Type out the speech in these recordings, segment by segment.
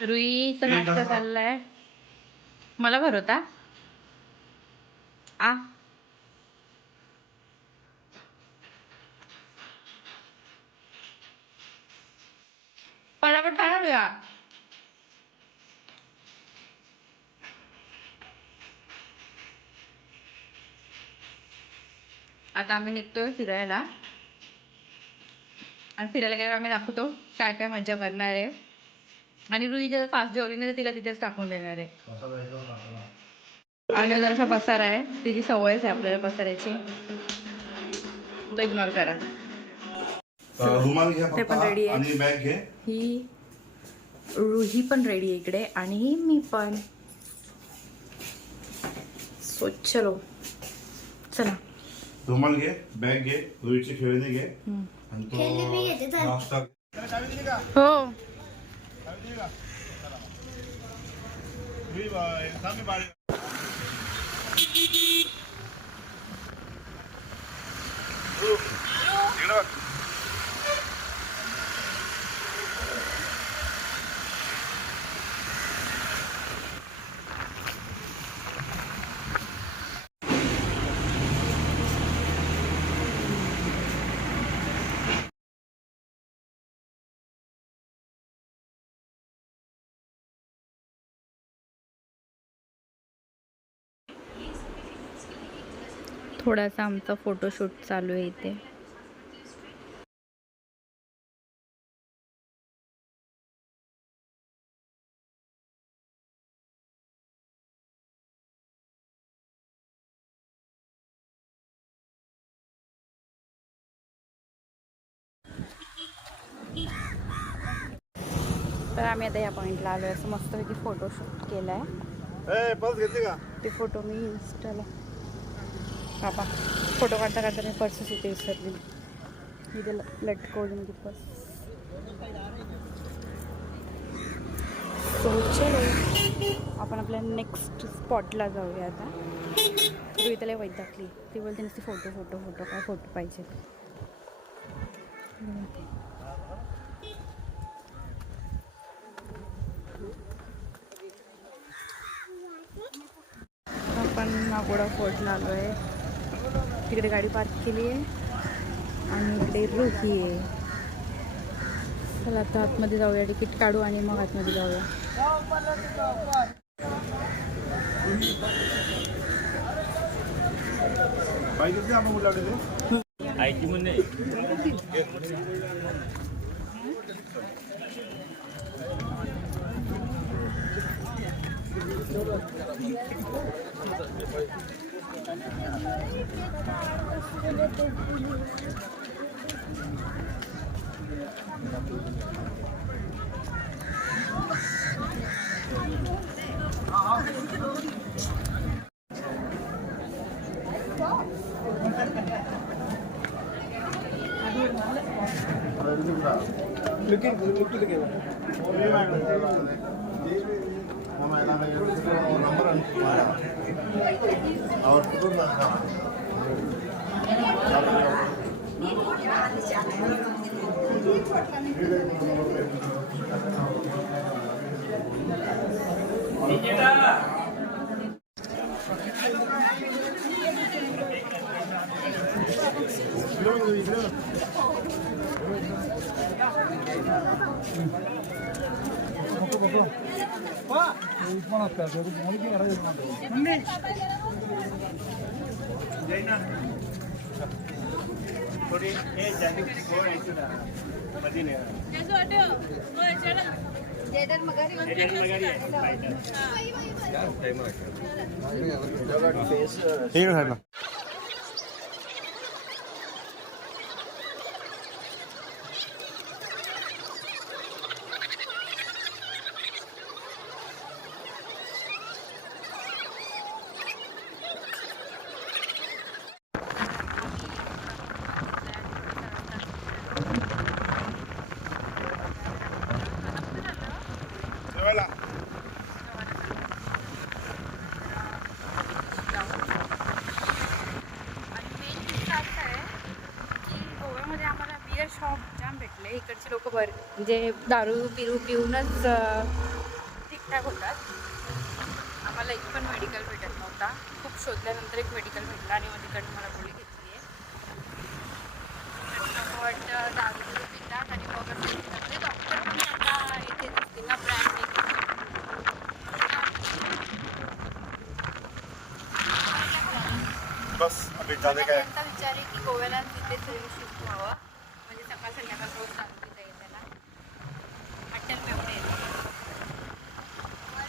रुईचा नाश्ता चाललाय. मला भरवता आ. पटापट खा ना आता आम्ही निघतोय फिरायला. आणि फिरायला गेल्यावर आम्ही दाखवतो काय काय मजा करणार आहे. आणि रुई जर फास्ट जेवली तिला तिथेच टाकून देणार आहे. आणि जरासा पसारा आहे. तिची सवयच आहे आपल्याला पसाऱ्याची. तो इग्नोर करा. ते पण ready आहे. आणि बॅग घे. ही रुही पण रेडी आहे इकडे आणि मी पण. सो चलो. चला. रुमाल घे बॅग घे रुईचे खेळणे घे. आणि तो. नाश्ता हो. बाय थोडासा आमचा फोटोशूट चालू आहे इथे. तर आम्ही आता या पॉईंटला आलो असं मस्तपैकी फोटोशूट केला आहे ते फोटो मी इन्स्टाला बाबा फोटो काढता काढता मी पर्सच इथे विसरली. इथे ल- लटकवली मी पर्स. चलो. आपण आपल्या नेक्स्ट स्पॉटला जाऊया आता. तू त्याला दाखली ती बोलते नुसती फोटो फोटो फोटो काय फोटो पाहिजे? आपण नागोडा फोर्टला आलो आहे तिकडे गाडी पार्क केली आहे. आणि इकडे रोही आहे. चला आता आतमध्ये जाऊया. तिकीट काढू आणि मग आतमध्ये जाऊया. லுக்கிங் லுக்கிங் घेतली आपण कुठला ते और कुठून जेवायला आणि मेन किस्सा असा आहे की गोव्यामध्ये आम्हाला बिअर शॉप जाम भेटले इकडचे लोक बर म्हणजे दारू पिरू पिऊनच काय बोलतात आम्हाला एक पण मेडिकल भेटत नव्हता. खूप शोधल्यानंतर एक मेडिकल भेटला आणि मग तिकडनं मला गोळी घेतली आहे. वाटतं दारू बिरू पितात आणि मग डॉक्टर पण इथे दिसतील ना ब्रँड बस अभी त्यांचा विचार आहे की गोव्याला तिथे शिफ्ट व्हावं. म्हणजे सकाळ संध्याकाळ रोज दारू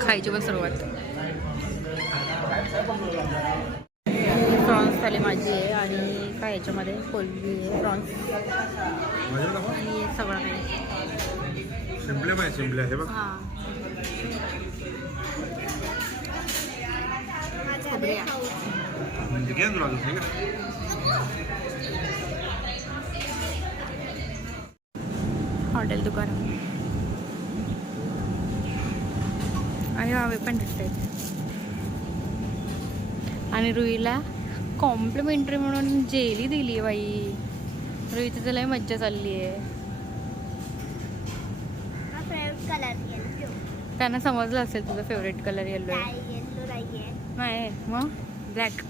खायची पण सुरुवात. प्रॉन्स थाली माझी आहे आणि काय याच्यामध्ये? कोलबी आहे प्रॉन्स. आणि सगळं काही शिंपले पाहिजे शिंपले. हे बघ. हां. आहे. म्हणजे आहे हॉटेल दुकान. आणि हवे पण दिसत आणि रुईला कॉम्प्लिमेंटरी म्हणून जेली दिली आहे बाई. रुईची तर लय मज्जा चालली आहे. फेवरेट कलर येलो त्यांना समजलं असेल तुझं फेवरेट कलर येलो नाही मग? ब्लॅक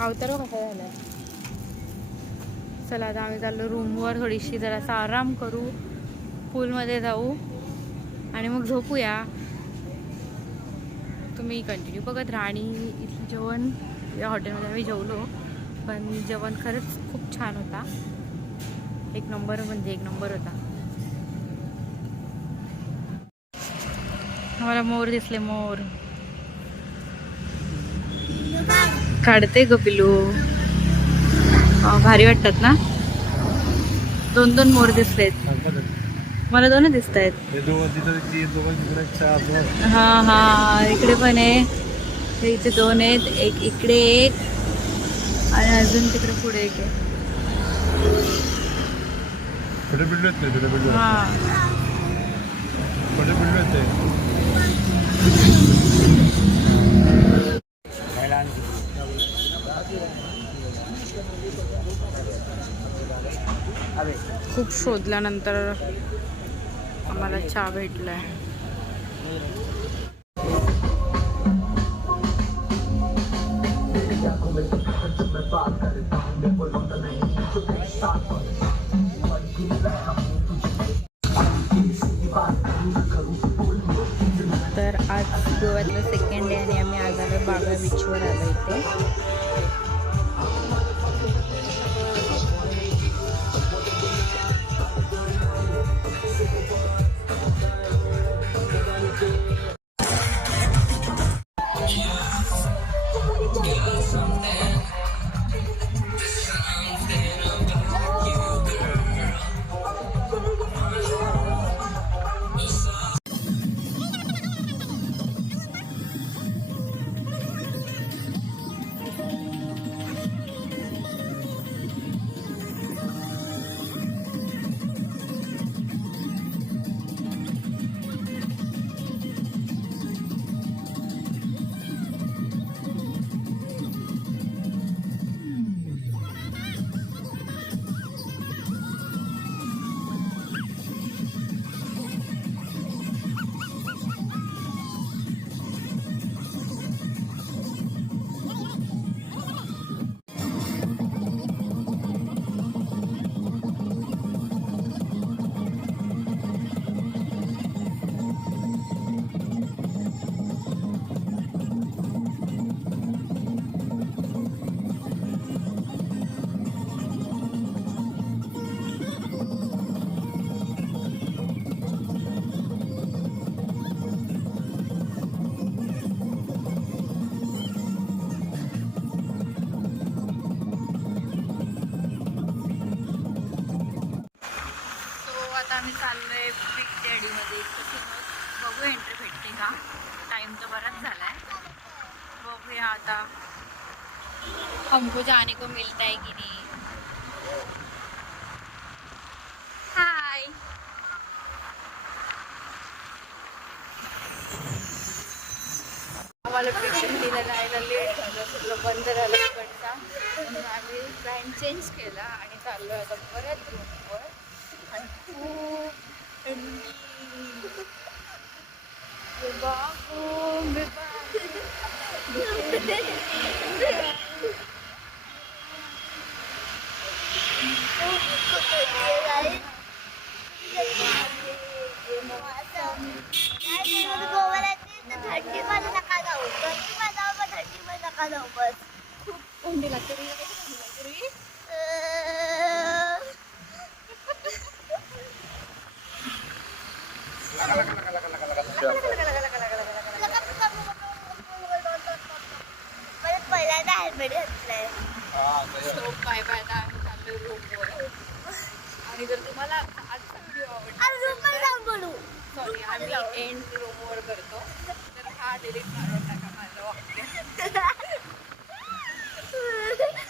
अवतार कसा झालाय. चला आता आम्ही चाललो रूमवर थोडीशी जरासा आराम करू. पूलमध्ये जाऊ. आणि मग झोपूया. तुम्ही कंटिन्यू बघत राहा. आणि इथलं जेवण या हॉटेलमध्ये आम्ही जेवलो. पण जेवण खरंच खूप छान होता. एक नंबर म्हणजे एक नंबर होता. आम्हाला मोर दिसले मोर. काढते ग पिलू भारी वाटतात ना? दोन दोन मोर दिसलेत. मला दोन दिसत आहेत हे हा हा इकडे पण आहे. इथे दोन आहेत एक इकडे एक आणि अजून तिकडे पुढे एक आहे. हा. खूप शोधल्यानंतर आम्हाला चहा भेटलाय. तर आज गोव्यातलं सेकंड डे आणि आम्ही आज बागा बीचवर आलो इथे. आता आम्ही चाललोय बिग डॅडीमध्ये फेमस बघू एंट्री भेटते का? टाइम तर बराच झाला आहे बघूया आता. हमको जाने को मिलता है कि नहीं? हाय आम्हाला पेशंट दिला जायला लेट झालं. सगळं बंद झालं इकडचा आम्ही प्लॅन चेंज केला आणि चाललो आता परत रूमवर आणि खूप थंडी हे बाबू, मी बाबू. थंडी मध्ये नका जाऊ थंडी मध्ये जाऊ पण थंडी मध्ये नका जाऊ बस थंडी लागते तुला कशी थंडी लागते So, bye bye. आता आम्ही चाललोय रूमवर. आणि जर तुम्हाला आजचा व्हिडिओ आवडला सॉरी आम्ही एंड रूमवर करतो तर हा डिलीट मारून